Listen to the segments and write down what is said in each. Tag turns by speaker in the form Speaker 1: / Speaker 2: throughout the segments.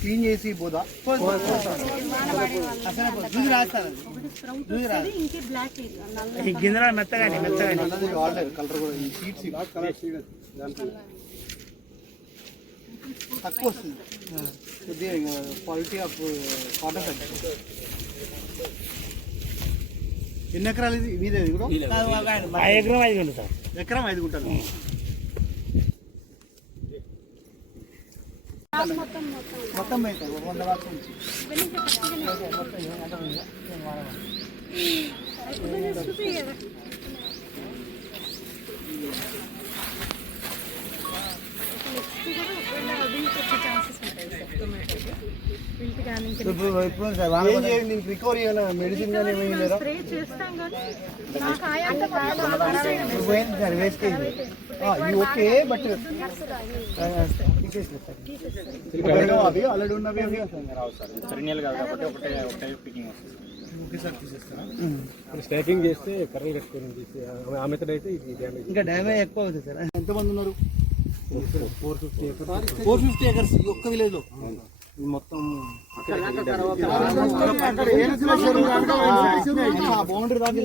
Speaker 1: Clean చేసి పోదా? రాస్తారు రాదు
Speaker 2: ఈ గింజలు మెత్తగాని మెత్తగాని.
Speaker 1: నల్లది వాడలేదు కలర్ కూడా ఈ షీట్స్ కలర్ షీట్ తక్కువ వస్తుంది. కొద్దిగా క్వాలిటీ ఆఫ్ కాటన్ తగ్గుతుంది ఎన్ని ఎకరాలు ఇది? మీదే కూడా?
Speaker 2: ఎకరం ఐదు గంటలు సార్.
Speaker 1: ఎకరం ఐదు గుంటలు.
Speaker 3: మొత్తం మొత్తం
Speaker 1: మొత్తం. అయితే వంద వాకు నుంచి ఏం చేయండి? నీకు రికవరీ అయినా మెడిసిన్ కానీ ఏమీ లేదా ఓకే బట్ అవి ఆల్రెడీ ఉన్నవి అవి
Speaker 4: రావు సార్ కాదు కాబట్టి ఒకటే ఒకటే పికింగ్ వస్తుంది
Speaker 5: స్టాకింగ్ చేస్తే కర్రలు కట్టుకొని తీసి ఆ మెథడ్ అయితే ఇది డ్యామేజ్
Speaker 1: ఇంకా డ్యామేజ్ ఎక్కువ అవుతుంది సార్ ఎంతమంది ఉన్నారు
Speaker 5: four fifty acres
Speaker 1: four fifty acres ఒక్క విలేజ్లో
Speaker 5: మొత్తం
Speaker 1: బౌండరీ దాకా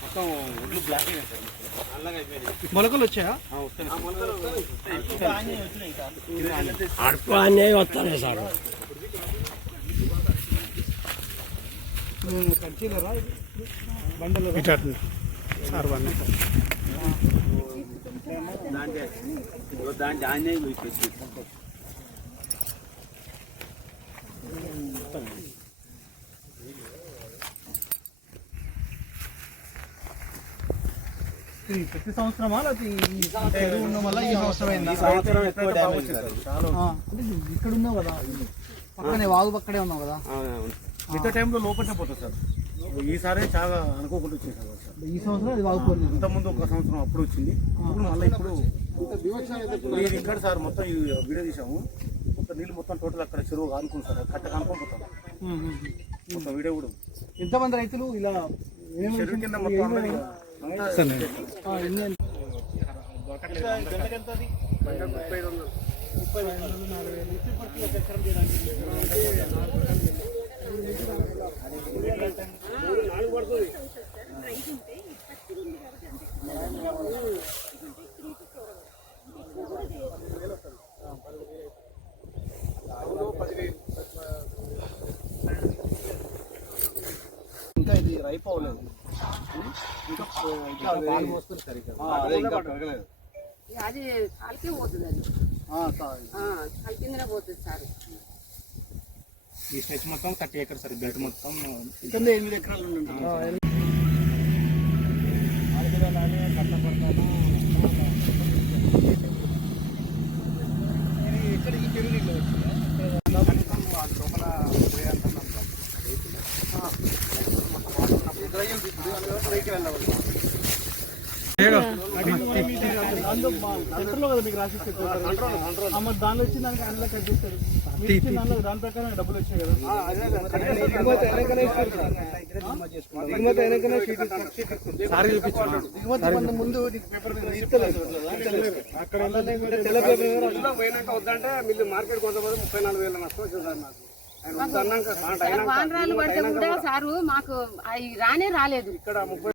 Speaker 4: మొత్తం ఒడ్లు బ్లాక్ అయినాయి సార్. నల్లగా అయిపోయినాయి
Speaker 1: మొలకలు వచ్చాయా
Speaker 2: అన్నీ వస్తానే సార్.
Speaker 1: బండలు
Speaker 2: సార్ వన్
Speaker 1: ప్రతి సంవత్సరమా? ఇక్కడ ఉన్నావు కదా. పక్కనే వాగు పక్కనే ఉన్నావు కదా.
Speaker 4: మిగతా టైంలో లోపలనే పోతుంది సార్. ఈసారి చాలా అనుకోకుండా వచ్చింది సార్.
Speaker 1: ఈ సంవత్సరం అది వాగుపోలేదు
Speaker 4: ఇంతకుముందు ఒక సంవత్సరం అప్పుడు వచ్చింది. ఇప్పుడు మళ్ళీ ఇప్పుడు ఇది ఇక్కడ సార్ మొత్తం ఈ వీడియో తీసాము. మొత్తం నీళ్ళు మొత్తం టోటల్ అక్కడ చెరువు ఆనుకుంది సార్ కట్ట కానుకొని పోతాం. మొత్తం వీడియో కూడా.
Speaker 1: ఎంతమంది రైతులు ఇలా
Speaker 4: చెరువు కింద మొత్తం ఉన్నది ఇక. అంతా
Speaker 1: ఆ, ఎన్ని ఇంకా ఇది రైప్ ఆ, అదే ఇంకా పెరగలేదు.
Speaker 6: అది కాలికే పోతుంది అది.
Speaker 1: ఆ, తా-
Speaker 6: కాలి కిందనే పోతుంది సార్.
Speaker 4: ఈ స్టెచ్ మొత్తం థర్టీ ఎకర్ సార్ బెల్ట్ మొత్తం.
Speaker 1: ఇక్కడ ఎనిమిది ఎకరాలు ఉన్నాయి ఇది ఎక్కడ ఈ చెరువు నీళ్ళు వచ్చిందా? ఈ డ్రైన్ ఇప్పుడు అందులో పైకి వెళ్ళవాలి. దాంట్లో మా- సెంటర్లో కదా మీకు రాసి మరి దానిలో వచ్చి దానికి అందులో కట్ చేస్తారు దానిలో దాని ప్రకారం డబ్బులు వచ్చాయి కదా దిగుమతి ముందు పేపర్ అక్కడ తెల్ల పేపర్
Speaker 5: వద్దంటే మార్కెట్ కొంతమంది ముప్పై నాలుగు వేల నష్టం వచ్చింది
Speaker 6: వానరాలు పడితే కూడా సారు మాకు అవి రానే రాలేదు.